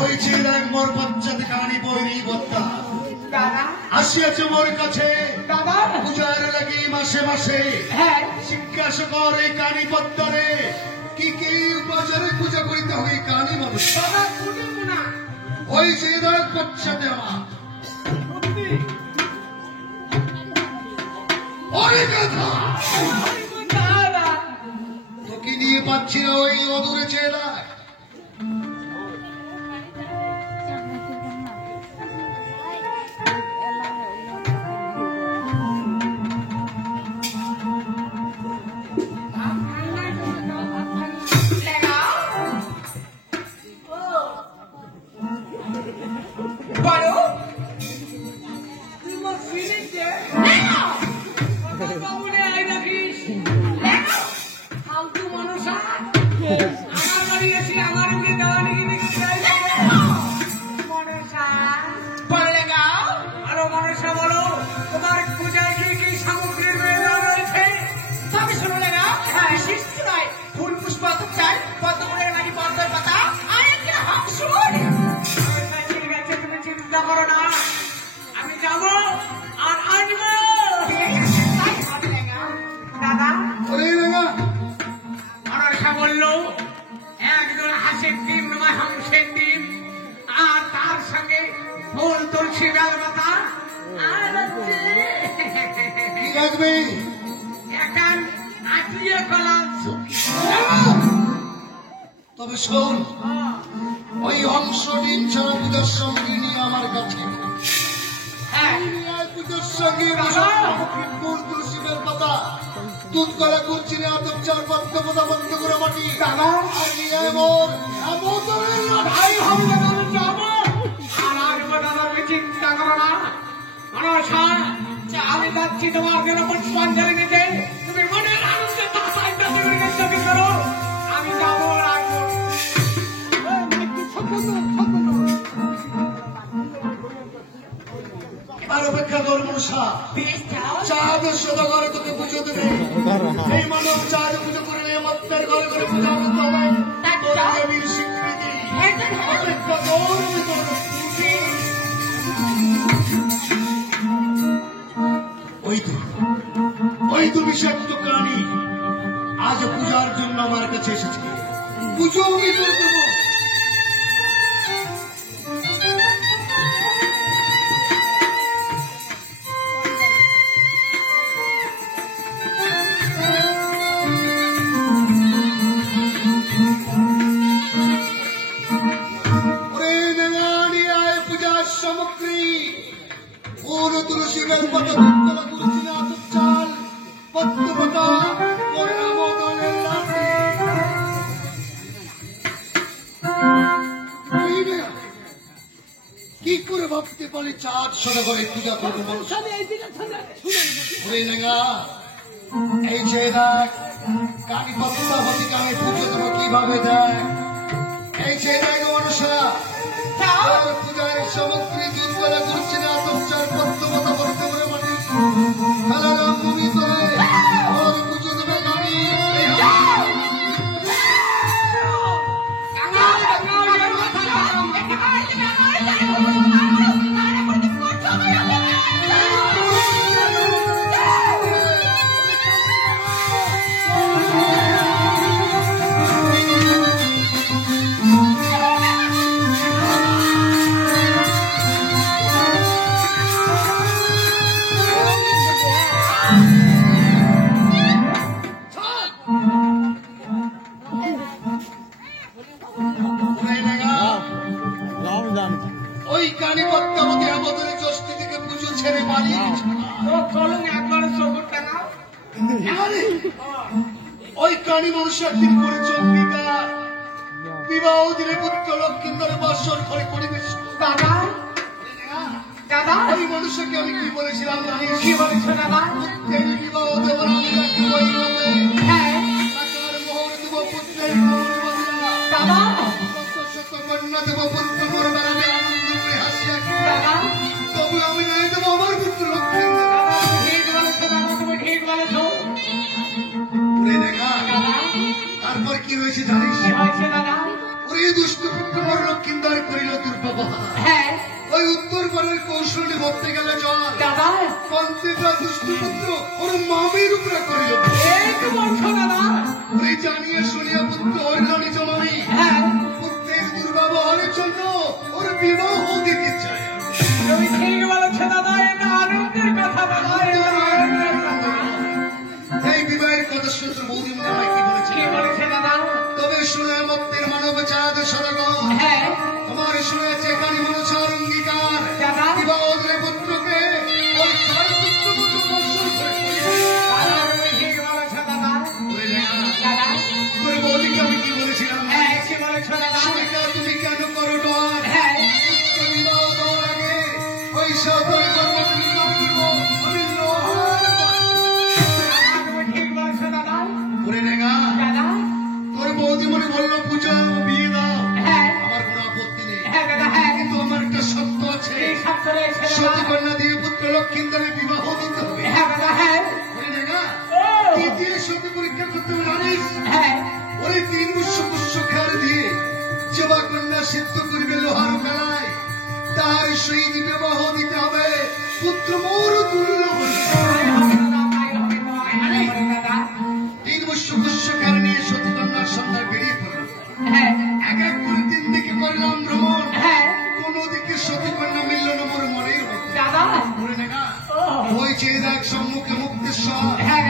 ওই যে এক মোর বাচ্চাতে কাহানি বইরি বত্তা আসিয়াছে মোর কাছে পূজার লাগি মাসে মাসে জিজ্ঞাসা কর এই কাহানি পত্তরে কি কি বাজারে পূজা করিতে হবে কাহানি মানুষ ওই যে এক বাচ্চাতে আমার অনেক কথা তোকে নিয়ে পাচ্ছি না ওই অদূরে ছেলা তবে শোন ওই অংশ দিন ছাড়া পূজার সঙ্গে নিয়ে আমার কাছে পূজার সঙ্গে ফুল তুলসীদের পাতা দুধ করা করছি না আদব চার পাত্র কথা বন্ধ করে মাটি ভাই হবে চিন্তা করো না আমি যাচ্ছি তোমার জন্য পুষ্পাঞ্জলি দিতে তুমি মনের আনন্দে করো আমি যাবো আর অপেক্ষা কর মনসা চাঁদ সদা ঘরে তোকে পুজো দেবে এই মানব চাঁদ পুজো করে মত্তের ঘরে ঘরে পূজা করতে হবে দেবীর স্বীকৃতি অপেক্ষা কর ওই তো বিষাক্ত প্রাণী আজ পূজার জন্য আমার কাছে এসেছে পুজো আমি করে দেব পূজার সামগ্রী পুরো তুলসীদের পাতা করছি না চাল পত্রপাতা কি করে ভাবতে পারি চাঁদ সদা করে পূজা করবো মানুষ এই যে দেখ কালী পত্তা হতিকে আমি পুজো দেবো কিভাবে দেয় এই যে দেখ মানুষরা পূজার সামগ্রী দুধ বেলা করছে না চার পত্রপাতা করতে পারে মানে খেলারাম তুমি করে পুজো দেবে গাড়ি ওই কানি পদ্মাবতী আমাদের ষষ্ঠী থেকে পুজো ছেড়ে পালিয়ে ওই কানি মানুষের দিন করে চন্দ্রিকা বিবাহ দিনে পুত্র লক্ষ্মীন্দরে বাসর ঘরে পরিবেশ দাদা দাদা ওই মানুষকে আমি কি বলেছিলাম কি বলেছ দাদা বিবাহ দেব মোহর দেব পুত্রের দাদা কন্যা দেব পুত্র মোর বেড়াবে আনন্দ করে হাসিয়া তবু আমি নিয়ে দেবো আমার পুত্র লক্ষ্মী ঠিক বলেছ তারপর কি কি হয়েছে জানিস? কি হয়েছে দাদা? ওরে দুষ্ট পুত্র বড় লক্ষিন্দর করিল দুর্ব্যবহার। হ্যাঁ ওই উত্তর পাড়ের কৌশলী ভরতে গেল জল। দাদা পন্থীটা দুষ্ট পুত্র ওর মামির উপরে করিল। এই কি বলছো দাদা? ওরে জানিয়ে শুনিয়া পুত্র হইল নিজ মামি। হ্যাঁ পুত্রের দুর্ব্যবহারের জন্য ওর বিবাহ দিতে চায়। তুমি ঠিক বলেছো দাদা, এটা আনন্দের কথা দাদা, এটা আনন্দের কথা। এই বিবাহের কথা শুনতে বৌদি মনে হয় কি বলেছে? কি বলেছে দাদা? তবে শুনে মত্তের মানব চাঁদ সরগর হ্যাঁ তোমার শুনেছে কানি মনসার অঙ্গীকার। দাদা বিবাহ দিলে পুত্রকে ওই ছয় পুত্র পুত্র বর্ষণ করে দাদা তুমি ঠিক বলেছো দাদা। দাদা তোর বৌদিকে আমি কি বলেছিলাম? হ্যাঁ কি বলেছো দাদা? শুনিকা তুমি কেন করো ডর? হ্যাঁ পুত্র বিবাহ দেওয়ার আগে ওই সদর কর্মকে নাম দিব আমি লোহার বাঁশি। দাদা তুমি ঠিক বলেছো দাদা। ওরে নেগা দাদা তোর বৌদি মনে বললো পূজা বিয়ে দাও, হ্যাঁ আমার কোনো আপত্তি নেই, হ্যাঁ দাদা হ্যাঁ কিন্তু আমার একটা শর্ত আছে। এই স্বার্থ রয়েছে সতী দাদা। কন্যা দিয়ে পুত্র লক্ষিন্দরের বিবাহ দিতে হবে। হ্যাঁ দাদা হ্যাঁ ওরে নেগা ও কি দিয়ে সতী পরীক্ষা করতে হবে জানিস? হ্যাঁ ওরে 3 পুষ্য খার দিয়ে যেবা কন্যা সিদ্ধ করবে লোহার বেলায় তার শহীদ বিবাহ দিতে হবে পুত্র মৌর তুল্য বলে। তাই হবে দাদা, তাই হবে তোমায় আরে দাদা। 3 পুষ্য খার নিয়ে সতী কন্যার সন্ধান বেরিয়ে পড়ল। হ্যাঁ এক এক করে 3 দিকে করলাম ভ্রমণ, হ্যাঁ কোনো দিকে সতী কন্যা মিলল না মোর মনের মতো। দাদা ওরে নেগা ও ওই চেয়ে দেখ সম্মুখে মুক্তেশ্বর, হ্যাঁ